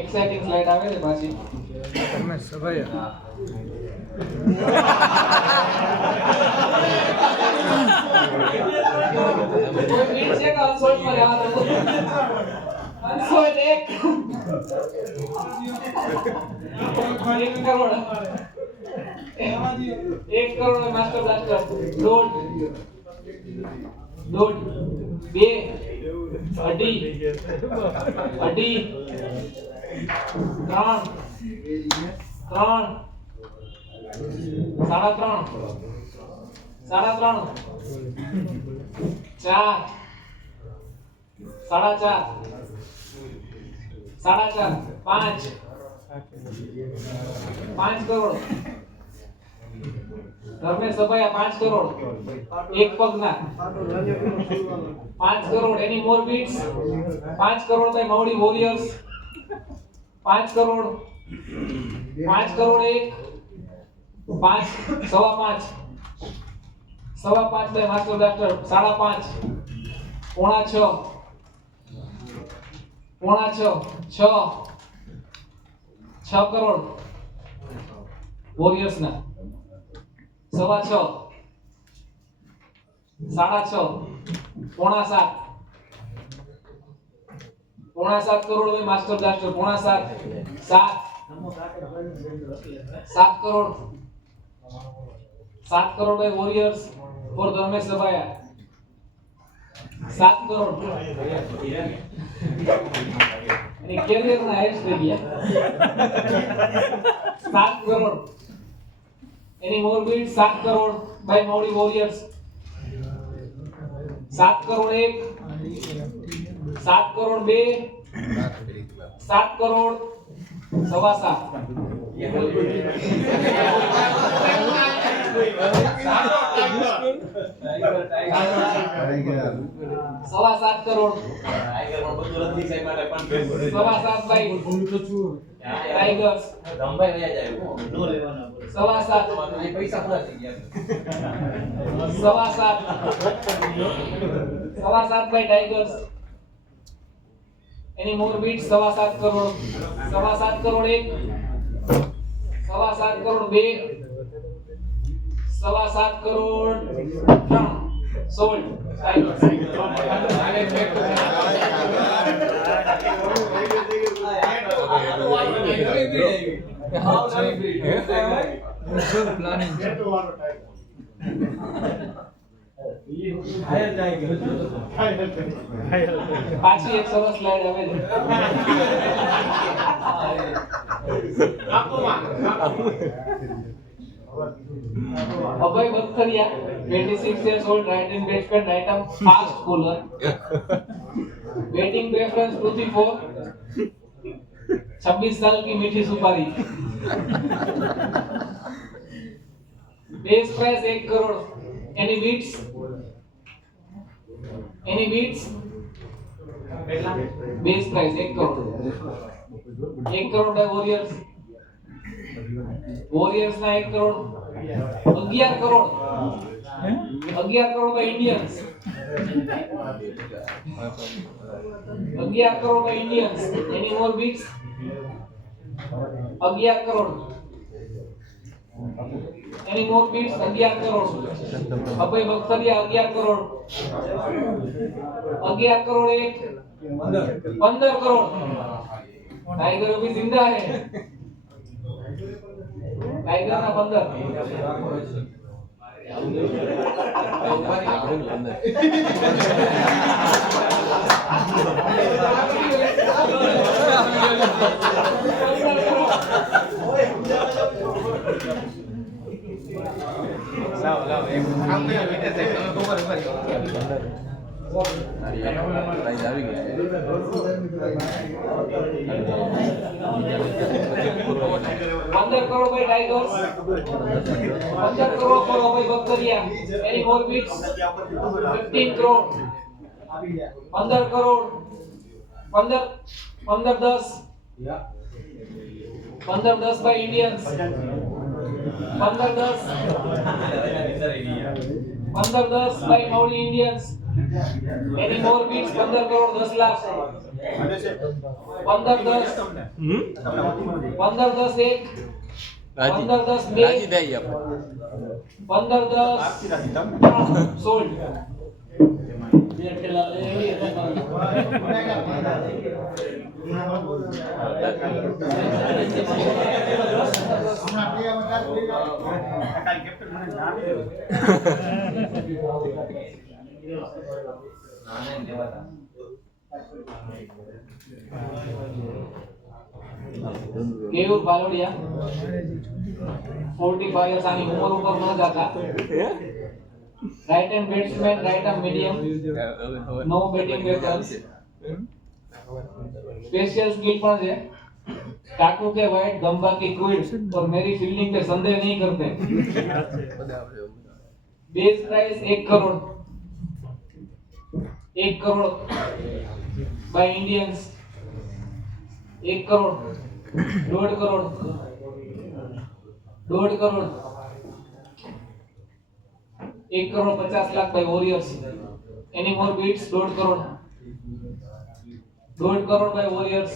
Exciting slide આવે છે પાછી તમે સભાય કોઈ મીટ છે કે અનસોલ્ડ માં જવા દો અનસોલ્ડ એક કરોડ 1 કરોડ માસ્ટર બ્લાસ્ટર દોઢ બે અઢી ત્રણ સાડા ત્રણ ચાર સાડા ચાર પાંચ કરોડ ધર્મેશ સભાયા 5 કરોડ એક પગના 5 crore any more bids 5 crore by Mavdi warriors 5 crore 1 5 સવા 5 બાય માસ્ટર બ્લાસ્ટર 5.5 પોણા 6 કરોડ વોરિયર્સ ના 6.25 6.5 પોણા 7 કરોડ બાય માસ્ટર બ્લાસ્ટર પોણા 7 crore 7 crore by warriors for Dharmesh Sabhaya 7 crore અને કેરિયર ના હાઈસ્ટ થઈ ગયા 7 crore any more bid 7 crore by Mavdi warriors 7 crore 1 7 crore 2 7 crore સવા 7 કરોડ સવા 7 બાય ટાઈગર્સ સવા 7 પૈસા પૂરા થઈ ગયા સવા 7 by tigers any more bid સવા 7 કરોડ 7 કરોડ 1 સવા 7 કરોડ 2 સવા 7 કરોડ 3 સોલ્ડ ટાઈગર્સ પ્લાનિંગ પાછી એક સરસ સ્લાઇડ આવે છે અભય બખતરિયા 26 years old, right hand batsman, right arm fast bowler, batting preference 2-4, 26 साल की मीठी सुपारी, base price 1 crore, any bids base price 1 crore, 1 crore by warriors ना 1 crore, 11 crore by Indians, 11 crore by Indians, any more bids 11 crore, any more bids 11 crore, Abhay Bakhtariya 11 crore, 11 crore 1 15 crore, tiger अभी जिंदा है, टाइगर ना 15 લાવ એક કામ કર્યો વિટેશ સાહેબ તમે કોબર પ્રાઇઝ આવી ગઈ 15 કરોડ બાય ટાઈગર્સ 15 કરોડ પર અભય બખતરિયા એની મોર બીટ્સ 15 કરોડ 15 કરોડ 15 10 15-10 by Indians 15-10 15-10 by Mauli Indians. Any more bids? 15 crore 10 lakh. 15-10. 15-10 એક. 15-10 બે. 15-10 sold. કેવું બાલોડિયા 45 years આની ઉંમર ઉપર ન જાતા. Right hand batsman, right arm medium, no batting weapons. Special skill પણ છે. काकू के वाइट गंबा की क्विड और मेरी फील्डिंग पे संदेह नहीं करते. Base price 1 crore. 1 crore by Indians. 1 crore. 1.5 crore. 1.5 crore. 1 crore 50 lakh by warriors. Any more bids? 1.5 crore. 1.5 crore by warriors.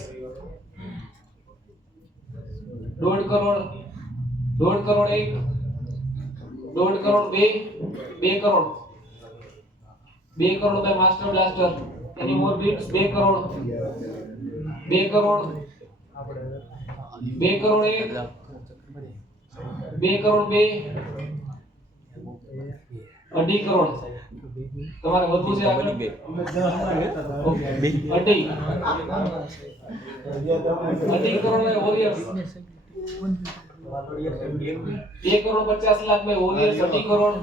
1.5 crore. 1.5 crore एक. 1.5 करोड़ बे. 2 crore. 2 crore by master blaster. Any more bids? 2 crore. 2 crore. 2 crore एक. 2 करोड़ बे. 2.5 करोड़. તમારે વધુ છે આગળ? Okay 2.5 crore by warriors. 1 crore 50 lakh by warriors. 2.5 crore.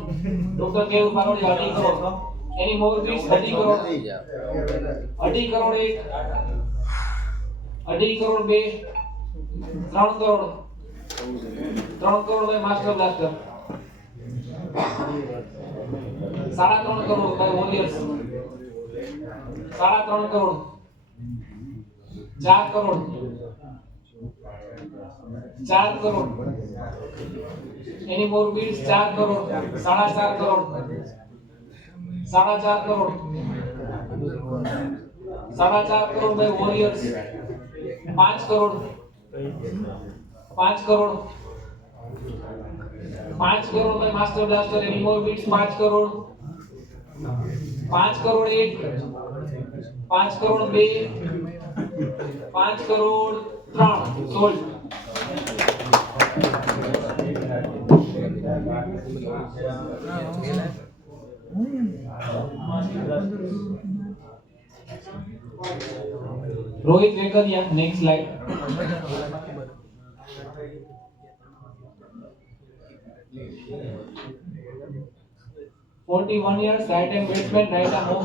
Doctor केव बारोड़ी 2.5 crore. Any more bids? 2.5 crore. 2.5 crore एक. 2.5 करोड़ बे. 3 crore. 3 crore by master blaster. 3.5 crore by warriors. 3.5 crore. 4 crore. 4 crore. Any more bids? 4 crore. 4.5 crore. 4.5 crore. 4.5 crore by warriors. 5 crore. 5 crore. 5 crore by master blaster. Any more bids? 5 crore. 5 crore एक. 5 करोड़ बे. 5 crore 3 sold. Rohit Vekariya next slide. 41 years, right hand batsman, right arm off.